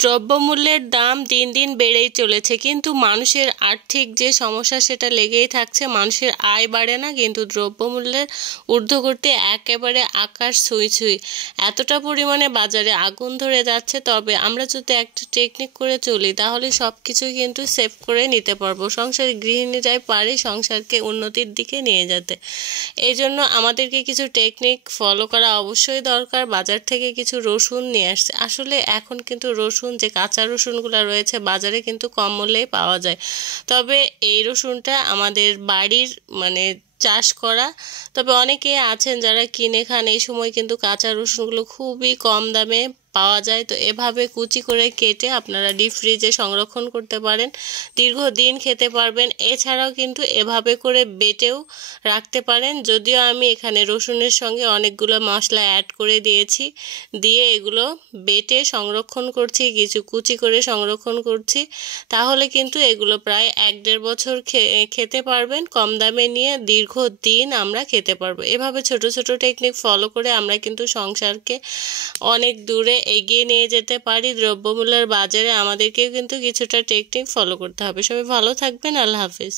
দ্রব্যমূল্যের দাম দিন দিন বেড়েই চলেছে, কিন্তু মানুষের আর্থিক যে সমস্যা সেটা লেগেই থাকছে। মানুষের আয় বাড়ে না, কিন্তু দ্রব্যমূল্যের ঊর্ধ্বগতি একেবারে আকাশ ছুঁই ছুঁই। এতটা পরিমাণে বাজারে আগুন ধরে যাচ্ছে। তবে আমরা যদি একটা টেকনিক করে চলি তাহলে সব কিছুই কিন্তু সেভ করে নিতে পারবো। সংসারের গৃহিণীরাই পারে সংসারকে উন্নতির দিকে নিয়ে যেতে। এই জন্য আমাদেরকে কিছু টেকনিক ফলো করা অবশ্যই দরকার। বাজার থেকে কিছু রসুন নিয়ে আসছে। আসলে এখন কিন্তু রসুন, যে কাঁচা রসুনগুলো রয়েছে বাজারে কিন্তু কম মূল্যেই পাওয়া যায়। তবে এই রসুনটা আমাদের বাড়ির চাষ করা। তবে অনেকেই আছেন যারা কিনে খান। এই সময় কিন্তু কাঁচা রসুনগুলো খুবই কম দামে পাওয়া যায়। তো এভাবে কুচি করে কেটে আপনারা ডিপ ফ্রিজে সংরক্ষণ করতে পারেন, দীর্ঘদিন খেতে পারবেন। এছাড়াও কিন্তু এভাবে করে বেটেও রাখতে পারেন। যদিও আমি এখানে রসুনের সঙ্গে অনেকগুলো মশলা অ্যাড করে দিয়েছি, দিয়ে এগুলো বেটে সংরক্ষণ করছি, কিছু কুচি করে সংরক্ষণ করছি। তাহলে কিন্তু এগুলো প্রায় 1-1.5 বছর খেতে পারবেন। কম দামে নিয়ে দীর্ঘদিন আমরা খেতে পারবো। এভাবে ছোট ছোট টেকনিক ফলো করে আমরা কিন্তু সংসারকে অনেক দূরে এগিয়ে নিয়ে যেতে পারি। দ্রব্যমূল্যের বাজারে আমাদেরকেও কিন্তু কিছুটা টেকনিক ফলো করতে হবে। সবাই ভালো থাকবেন। আল্লাহ হাফিজ।